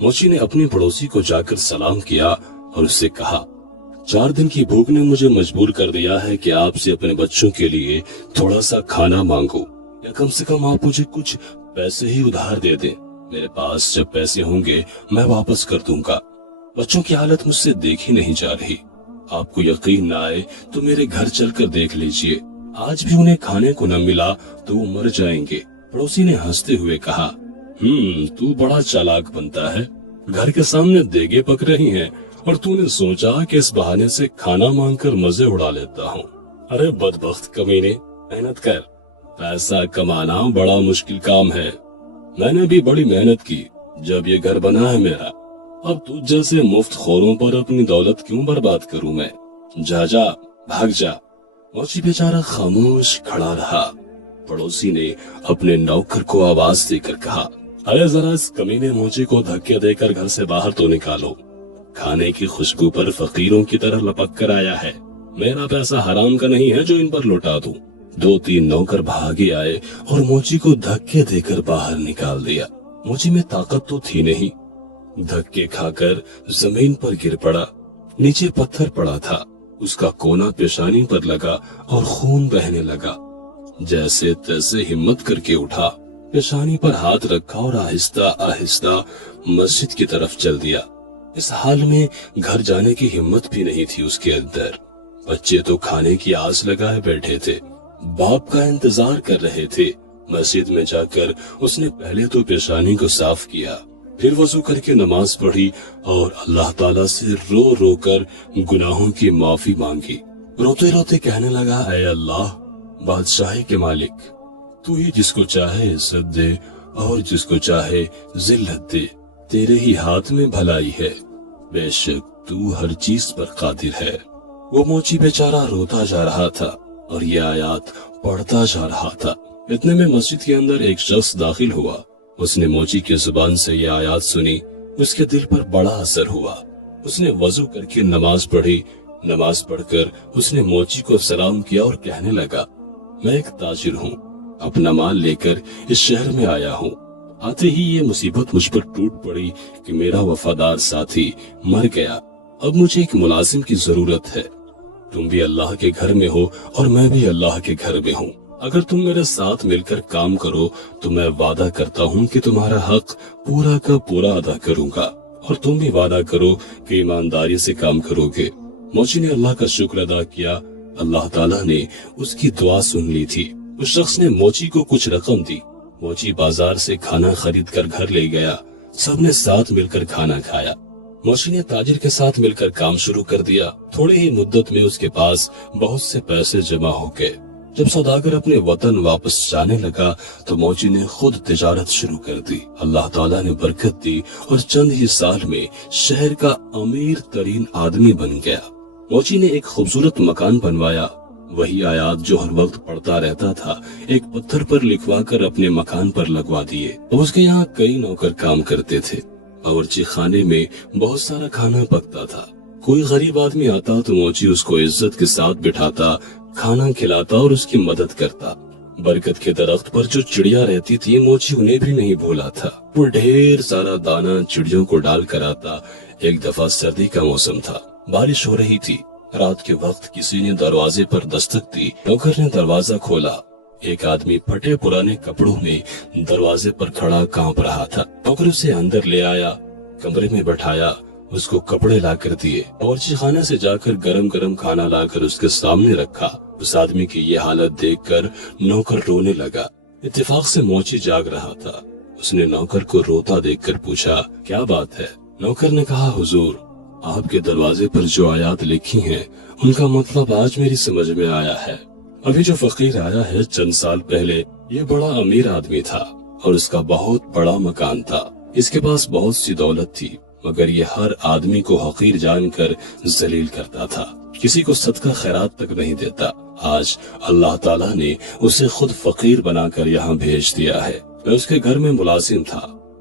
موچی نے اپنے پڑوسی کو جا کر سلام کیا اور اس سے کہا، 4 دن کی بھوک نے مجھے مجبور کر دیا ہے کہ آپ سے اپنے بچوں کے لیے تھوڑا سا کھانا مانگوں، یا کم سے کم آپ مجھے کچھ پیسے ہی ادھار دے دیں۔ میرے پاس جب پیسے ہوں گے میں واپس کر دوں گا۔ بچوں کی حالت مجھ سے دیکھی نہیں جا رہی، آپ کو یقین نہ آئے تو میرے گھر چل کر دیکھ لیجئے، آج بھی انہیں کھانے کو نہ ملا تو وہ مر جائیں گے۔ پڑوسی نے ہنستے ہوئے کہا، تو بڑا چالاک بنتا ہے، گھر کے سامنے دیگیں پک رہی ہیں اور تو نے سوچا کہ اس بہانے سے کھانا مانگ کر مزے اڑا لیتا ہوں۔ ارے بدبخت کمینے، محنت کر، پیسہ کمانا بڑا مشکل کام ہے، میں نے بھی بڑی محنت کی جب یہ گھر بنا ہے میرا، اب تجھ جیسے مفت خوروں پر اپنی دولت کیوں برباد کروں میں، جا بھاگ جا۔ موچی بیچارہ خاموش کھڑا رہا۔ پڑوسی نے اپنے نوکر کو آواز دے کر کہا، ارے ذرا اس کمینے موچی کو دھکے دے کر گھر سے باہر تو نکالو، کھانے کی خوشبو پر فقیروں کی طرح لپک کر آیا ہے، میرا پیسہ حرام کا نہیں ہے جو ان پر لوٹا دوں۔ 2-3 نوکر بھاگے آئے اور موچی کو دھکے دے کر باہر نکال دیا۔ موچی میں طاقت تو تھی نہیں، دھکے کھا کر زمین پر گر پڑا، نیچے پتھر پڑا تھا، اس کا کونا پیشانی پر لگا اور خون بہنے لگا۔ جیسے تیسے ہمت کر کے اٹھا، پیشانی پر ہاتھ رکھا اور آہستہ آہستہ مسجد کی طرف چل دیا۔ اس حال میں گھر جانے کی ہمت بھی نہیں تھی اس کے اندر۔ بچے تو کھانے کی آس لگائے بیٹھے تھے، باپ کا انتظار کر رہے تھے۔ مسجد میں جا کر اس نے پہلے تو پیشانی کو صاف کیا، پھر وضو کر کے نماز پڑھی اور اللہ تعالیٰ سے رو رو کر گناہوں کی معافی مانگی۔ روتے روتے کہنے لگا، اے اللہ، بادشاہی کے مالک، تو ہی جس کو چاہے عزت دے اور جس کو چاہے ذلت دے، تیرے ہی ہاتھ میں بھلائی ہے، بے شک تو ہر چیز پر قادر ہے۔ وہ موچی بیچارہ روتا جا رہا تھا اور یہ آیات پڑھتا جا رہا تھا۔ اتنے میں مسجد کے اندر ایک شخص داخل ہوا، اس نے موچی کی زبان سے یہ آیات سنی، اس کے دل پر بڑا اثر ہوا۔ اس نے وضو کر کے نماز پڑھی، نماز پڑھ کر اس نے موچی کو سلام کیا اور کہنے لگا، میں ایک تاجر ہوں، اپنا مال لے کر اس شہر میں آیا ہوں، آتے ہی یہ مصیبت مجھ پر ٹوٹ پڑی کہ میرا وفادار ساتھی مر گیا، اب مجھے ایک ملازم کی ضرورت ہے، تم بھی اللہ کے گھر میں ہو اور میں بھی اللہ کے گھر میں ہوں، اگر تم میرے ساتھ مل کر کام کرو تو میں وعدہ کرتا ہوں کہ تمہارا حق پورا کا پورا ادا کروں گا، اور تم بھی وعدہ کرو کہ ایمانداری سے کام کرو گے۔ موچی نے اللہ کا شکر ادا کیا، اللہ تعالیٰ نے اس کی دعا سن لی تھی۔ اس شخص نے موچی کو کچھ رقم دی، موچی بازار سے کھانا خرید کر گھر لے گیا، سب نے ساتھ مل کر کھانا کھایا۔ موچی نے تاجر کے ساتھ مل کر کام شروع کر دیا، تھوڑی ہی مدت میں اس کے پاس بہت سے پیسے جمع ہو گئے۔ جب سوداگر اپنے وطن واپس جانے لگا تو موچی نے خود تجارت شروع کر دی، اللہ تعالیٰ نے برکت دی اور چند ہی سال میں شہر کا امیر ترین آدمی بن گیا۔ موچی نے ایک خوبصورت مکان بنوایا، وہی آیات جو ہر وقت پڑھتا رہتا تھا ایک پتھر پر لکھوا کر اپنے مکان پر لگوا دیے۔ اب اس کے یہاں کئی نوکر کام کرتے تھے، باورچی خانے میں بہت سارا کھانا پکتا تھا، کوئی غریب آدمی آتا تو موچی اس کو عزت کے ساتھ بٹھاتا، کھانا کھلاتا اور اس کی مدد کرتا۔ برکت کے درخت پر جو چڑیا رہتی تھی موچی انہیں بھی نہیں بھولا تھا، وہ ڈھیر سارا دانا چڑیوں کو ڈال کر آتا۔ ایک دفعہ سردی کا موسم تھا، بارش ہو رہی تھی، رات کے وقت کسی نے دروازے پر دستک دی، نوکر نے دروازہ کھولا، ایک آدمی پھٹے پرانے کپڑوں میں دروازے پر کھڑا کانپ رہا تھا۔ نوکر اسے اندر لے آیا، کمرے میں بٹھایا، اس کو کپڑے لا کر دیے، باورچی خانے سے جا کر گرم گرم کھانا لا کر اس کے سامنے رکھا۔ اس آدمی کی یہ حالت دیکھ کر نوکر رونے لگا۔ اتفاق سے موچی جاگ رہا تھا، اس نے نوکر کو روتا دیکھ کر پوچھا، کیا بات ہے؟ نوکر نے کہا، حضور، آپ کے دروازے پر جو آیات لکھی ہیں ان کا مطلب آج میری سمجھ میں آیا ہے۔ ابھی جو فقیر آیا ہے چند سال پہلے یہ بڑا امیر آدمی تھا اور اس کا بہت بڑا مکان تھا، اس کے پاس بہت سی دولت تھی، مگر یہ ہر آدمی کو حقیر جان کر ذلیل کرتا تھا، کسی کو صدقہ خیرات تک نہیں دیتا۔ آج اللہ تعالیٰ نے اسے خود فقیر بنا کر یہاں بھیج دیا ہے۔ میں اس کے گھر میں ملازم تھا،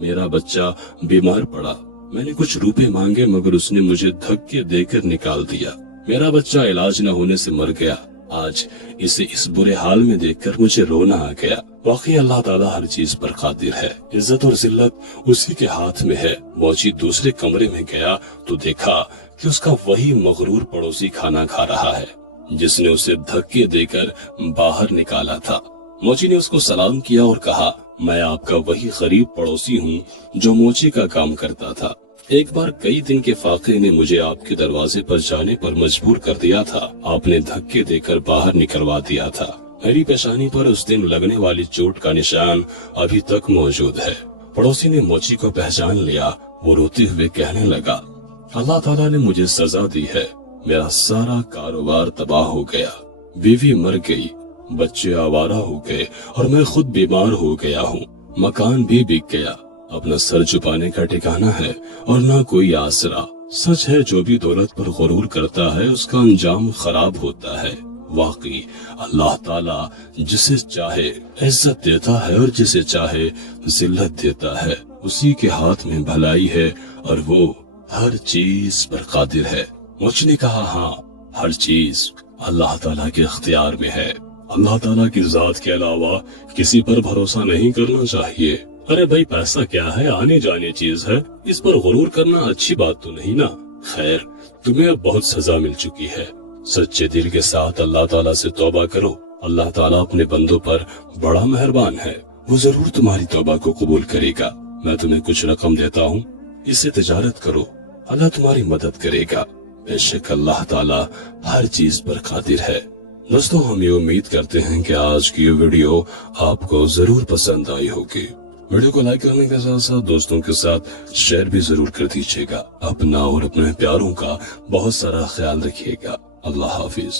میرا بچہ بیمار پڑا، میں نے کچھ روپے مانگے مگر اس نے مجھے دھکے دے کر نکال دیا، میرا بچہ علاج نہ ہونے سے مر گیا، آج اسے اس برے حال میں دیکھ کر مجھے رونا آ گیا۔ واقعی اللہ تعالیٰ ہر چیز پر قادر ہے، عزت اور ذلت اسی کے ہاتھ میں ہے۔ موچی دوسرے کمرے میں گیا تو دیکھا کہ اس کا وہی مغرور پڑوسی کھانا کھا رہا ہے جس نے اسے دھکے دے کر باہر نکالا تھا۔ موچی نے اس کو سلام کیا اور کہا، میں آپ کا وہی غریب پڑوسی ہوں جو موچی کا کام کرتا تھا۔ ایک بار کئی دن کے فاقے نے مجھے آپ کے دروازے پر جانے پر مجبور کر دیا تھا۔ آپ نے دھکے دے کر باہر نکلوا دیا تھا۔ میری پیشانی پر اس دن لگنے والی چوٹ کا نشان ابھی تک موجود ہے۔ پڑوسی نے موچی کو پہچان لیا۔ وہ روتے ہوئے کہنے لگا، اللہ تعالیٰ نے مجھے سزا دی ہے، میرا سارا کاروبار تباہ ہو گیا، بیوی مر گئی، بچے آوارہ ہو گئے اور میں خود بیمار ہو گیا ہوں، مکان بھی بک گیا، اپنا سر چھپانے کا ٹھکانہ ہے اور نہ کوئی آسرا۔ سچ ہے جو بھی دولت پر غرور کرتا ہے اس کا انجام خراب ہوتا ہے۔ واقعی اللہ تعالیٰ جسے چاہے عزت دیتا ہے اور جسے چاہے ذلت دیتا ہے، اسی کے ہاتھ میں بھلائی ہے اور وہ ہر چیز پر قادر ہے۔ مجھ نے کہا، ہاں، ہر چیز اللہ تعالیٰ کے اختیار میں ہے۔ اللہ تعالیٰ کی ذات کے علاوہ کسی پر بھروسہ نہیں کرنا چاہیے۔ ارے بھائی، پیسہ کیا ہے، آنے جانے چیز ہے، اس پر غرور کرنا اچھی بات تو نہیں نا۔ خیر، تمہیں اب بہت سزا مل چکی ہے۔ سچے دل کے ساتھ اللہ تعالیٰ سے توبہ کرو۔ اللہ تعالیٰ اپنے بندوں پر بڑا مہربان ہے، وہ ضرور تمہاری توبہ کو قبول کرے گا۔ میں تمہیں کچھ رقم دیتا ہوں، اس سے تجارت کرو، اللہ تمہاری مدد کرے گا۔ بے شک اللہ تعالیٰ ہر چیز پر قادر ہے۔ دوستوں، ہم یہ امید کرتے ہیں کہ آج کی یہ ویڈیو آپ کو ضرور پسند آئی ہوگی۔ ویڈیو کو لائک کرنے کے ساتھ ساتھ دوستوں کے ساتھ شیئر بھی ضرور کر دیجیے گا۔ اپنا اور اپنے پیاروں کا بہت سارا خیال رکھیے گا۔ اللہ حافظ۔